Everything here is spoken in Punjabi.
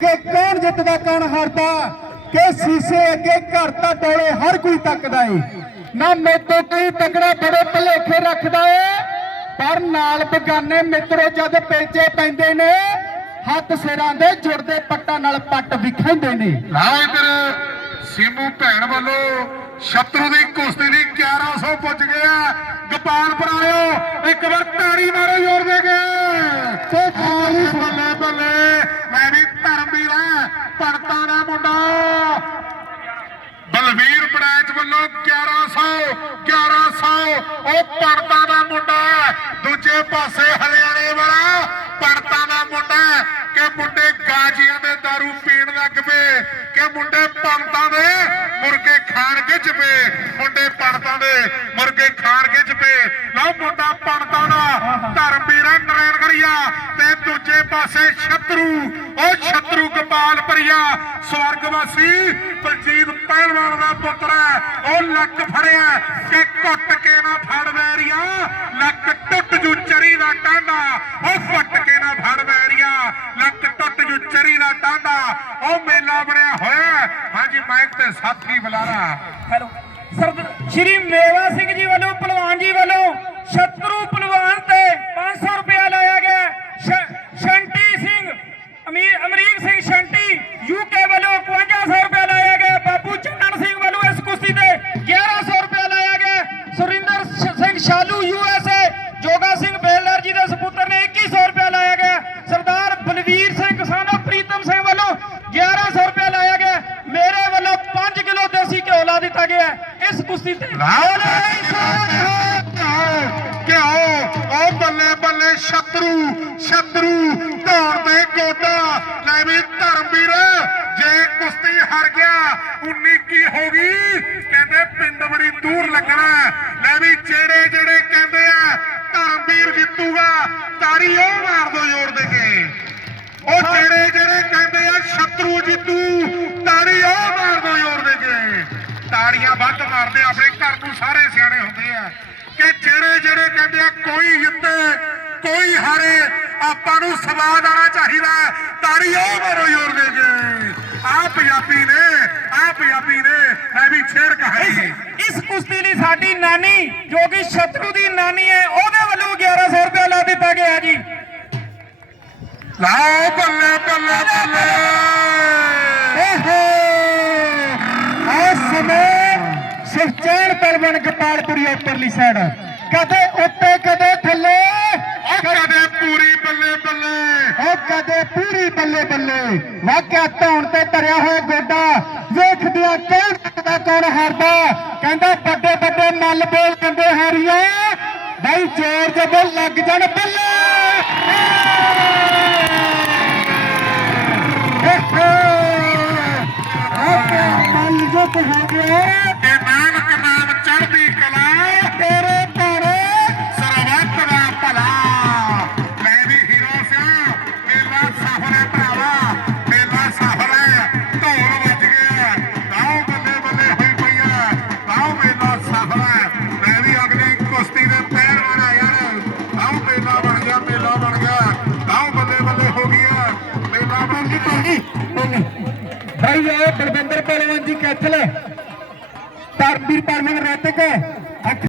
ਕਿ ਕੌਣ ਜਿੱਤਦਾ ਕੌਣ ਹਾਰਦਾ ਕਿ ਸੀਸੇ ਅੱਗੇ ਘਰ ਤਾਂ ਡੋਲੇ ਹਰ ਕੋਈ ਤੱਕਦਾ ਏ। ਨਾ ਮੇਤੋਂ ਕੋਈ ਤਕੜਾ ਬੜੇ ਭਲੇਖੇ ਰੱਖਦਾ ਏ, ਪਰ ਨਾਲ ਬਗਾਨੇ ਮਿੱਤਰੋ ਜਦ ਪੇਚੇ ਪੈਂਦੇ ਨੇ, ਹੱਥ ਸਿਰਾਂ ਦੇ ਜੁੜਦੇ ਪੱਟਾਂ ਨਾਲ ਪੱਟ ਵਿਖਾਉਂਦੇ ਨੇ। ਲਓ ਇਧਰ ਸੀਮੂ ਭੈਣ ਵੱਲੋਂ ਸ਼ਤਰੂ ਦੀ ਕੁਸ਼ਤੀ ਲਈ 1100 ਪੁੱਜ ਗਿਆ। ਗੋਪਾਲਪੁਰ ਆਇਓ ਇੱਕ ਵਾਰ ਤਾੜੀ ਮਾਰੋ, ਜ਼ੋਰ ਦੇ ਕੇ ਤੇ ਖਾਲੀ ਬੱਲੇ ਬੱਲੇ ਮੈਂ ਵੀ ਧਰਮਵੀਰ ਹਾਂ ਪੜਤਾ ਦਾ ਮੁੰਡਾ ਬਲਵੀਰ ਬੜੈਚ ਵੱਲੋਂ 1100 1100 ਉਹ ਪੜਤਾ ਦਾ ਮੁੰਡਾ ਦੂਜੇ ਪਾਸੇ ਹਰਿਆਣੇ ਵਾਲਾ ਪੜਤਾ ਦਾ ਮੁੰਡਾ ਕਿ ਮੁੰਡੇ ਗਾਜੀਆਂ ਦੇ दारू ਪੀਣ ਲੱਗ ਪਏ, ਕਿ ਮੁੰਡੇ ਪੰਤਾਂ ਦੇ ਮੁਰਗੇ ਖਾਣ ਗਿੱਜ ਪਏ, ਮੁੰਡੇ ਪੰਤਾਂ ਦੇ ਮੁਰਗੇ ਖਾਣ ਗਿੱਜ ਪਏ। ਲਓ ਮੁੰਡਾ ਪੰਤਾਂ ਦਾ ਧਰਮਵੀਰ ਹੈ ਕਰੀਆ ਤੇ ਦੂਜੇ ਪਾਸੇ ਸ਼ਤਰੂ, ਉਹ ਸ਼ਤਰੂ ਗੋਪਾਲ ਪਰਿਆ ਸਵਰਗਵਾਸੀ ਬਲਜੀਤ ਪਹਿਲਵਾਨ ਦਾ ਪੁੱਤਰ ਹੈ। ਉਹ ਲੱਕ ਫੜਿਆ, ਕਿ ਕੁੱਟ ਕੇ ਨਾ ਫੜ ਵੈਰੀਆ, ਲੱਕ ਟੁੱਟ ਜੂ ਚਰੀ ਦਾ ਟਾਂਡਾ। ਉਹ ਕੁੱਟ ਕੇ ਨਾ ਫੜ ਵੈਰੀਆ, ਲੱਕ ਟੁੱਟ ਜੂ ਚਰੀ ਦਾ ਟਾਂਡਾ। ਉਹ ਮੇਲਾ ਬਣਿਆ ਹੋਇਆ ਹਾਂਜੀ, ਮਾਈਕ ਤੇ ਸਾਥੀ ਬੁਲਾਰਾ। ਹੈਲੋ। ਸਰਦ ਸ਼੍ਰੀ ਮੇਵਾ ਸਿੰਘ ਜੀ ਵੱਲੋਂ, ਪਹਿਲਵਾਨ ਜੀ ਵੱਲੋਂ ਸ਼ਤਰੂ ਪਹਿਲਵਾਨ ਤੇ 500 ਰੁਪਇਆ ਲਾਇਆ ਗਿਆ ਸ਼- ਸ਼ੰਟੀ ਸਿੰਘ ਅਮੀਰ ਅਮਰੀਕ ਸਿੰਘ ਸ਼ੰਟੀ ਯੂਕੇ ਵੱਲੋਂ 5500 ਰੁਪਇਆ ਲਾਇਆ ਗਿਆ ਬਾਬੂ ਚੰਨਣ ਸਿੰਘ ਵੱਲੋਂ ਇਸ ਕੁਸ਼ਤੀ ਤੇ 1100 ਰੁਪਇਆ ਲਾਇਆ ਗਿਆ ਸੁਰਿੰਦਰ ਸ਼- ਸਿੰਘ ਸ਼ਾਲੂ ਯੂਐਸਏ ਜੋਗਾ ਸਿੰਘ ਬੇਲਰ ਜੀ ਦੇ ਸੁਪੁੱਤਰ ਨੇ 2100 ਰੁਪਇਆ ਲਾਇਆ ਗਿਆ ਸਰਦਾਰ ਬਲਵੀਰ ਸਿੰਘ ਸਾਨੋ ਪ੍ਰੀਤਮ ਸਿੰਘ ਵੱਲੋਂ 1100 ਰੁਪਇਆ ਲਾਇਆ ਗਿਆ ਮੇਰੇ ਵੱਲੋਂ 5 ਕਿਲੋ ਦੇਸੀ ਘਿਓ ਲਾ ਦਿੱਤਾ ਗਿਆ ਹੈ। ਇਸ ਕੁਸ਼ਤੀ ਤੇ। ਲਾਓ ਕਿਉਂ? ਉਹ ਬੱਲੇ ਬੱਲੇ ਸ਼ਤਰੂ ਸ਼ਤਰੂ ਧੌਣ ਦੇ ਗੋਡਾ। ਲੈ ਵੀ ਧਰਮਵੀਰ ਜੇ ਕੁਸ਼ਤੀ ਹਾਰ ਗਿਆ 19 ਕੀ ਹੋ ਗਈ? ਕਹਿੰਦੇ ਪਿੰਡ ਬੜੀ ਦੂਰ ਲੱਗਣਾ। ਲੈ ਵੀ ਜਿਹੜੇ ਜਿਹੜੇ ਕਹਿੰਦੇ ਆ ਧਰਮਵੀਰ ਜਿੱਤੂਗਾ ਜਿਹੜੇ ਕਹਿੰਦੇ ਆ ਕੋਈ ਜਿੱਤੇ ਕੋਈ ਹਾਰੇ ਆਪਾਂ ਨੂੰ ਸਵਾਦ ਆਣਾ ਚਾਹੀਦਾ। ਤਾੜੀ ਉਹ ਮਾਰੋ ਜ਼ੋਰ ਦੇ ਕੇ। ਆ ਪੰਜਾਬੀ ਨੇ ਆ ਪੰਜਾਬੀ ਨੇ ਮੈਂ ਵੀ ਛੇੜ ਕਹਾਈ ਇਸ ਕੁਸ਼ਤੀ ਲਈ ਸਾਡੀ ਨਾਨੀ ਜੋ ਕਿ ਸ਼ਤਰੂ ਦੀ ਨਾਨੀ ਹੈ ਉਹਦੇ ਵੱਲੋਂ 1100 ਰੁਪਇਆ ਲਾ ਦਿੱਤਾ ਗਿਆ ਜੀ। ਲਾਓ ਬੱਲੇ ਬੱਲੇ ਬੱਲੇ। ਓਹੋ! ਸਮੇਂ ਸੁਖਚੈਨ ਪਹਿਲਵਾਨ ਗੋਪਾਲਪੁਰੀ ਉੱਪਰਲੀ ਸਾਈਡ ਕਦੇ ਉੱਤੇ ਕਦੇ ਥੱਲੇ। ਉਹ ਕਦੇ ਪੂਰੀ ਬੱਲੇ ਬੱਲੇ। ਉਹ ਕਦੇ ਪੂਰੀ ਬੱਲੇ ਬੱਲੇ। ਵਾਕਿਆ ਧੌਣ ਤੇ ਧਰਿਆ ਹੋਇਆ ਗੋਡਾ। ਵੇਖਦਿਆਂ ਕੌਣ ਜਿੱਤਦਾ ਕੌਣ ਹਾਰਦਾ? ਕਹਿੰਦਾ ਵੱਡੇ ਵੱਡੇ ਮੱਲ ਬੋਲ ਦਿੰਦੇ ਹਾਰੀਆਂ ਬਈ ਜ਼ੋਰ ਜਦੋਂ ਲੱਗ ਜਾਣ ਬੱਲੇ। ਆਪੇ ਮੱਲ ਜੋ ਹੋ ਗਿਆ। ਭਾਈ ਇਹ ਬਲਵਿੰਦਰ ਪਹਿਲਵਾਨ ਜੀ ਕੈਥਲ ਧਰਮਵੀਰ ਪਹਿਲਵਾਨ ਰਤਕ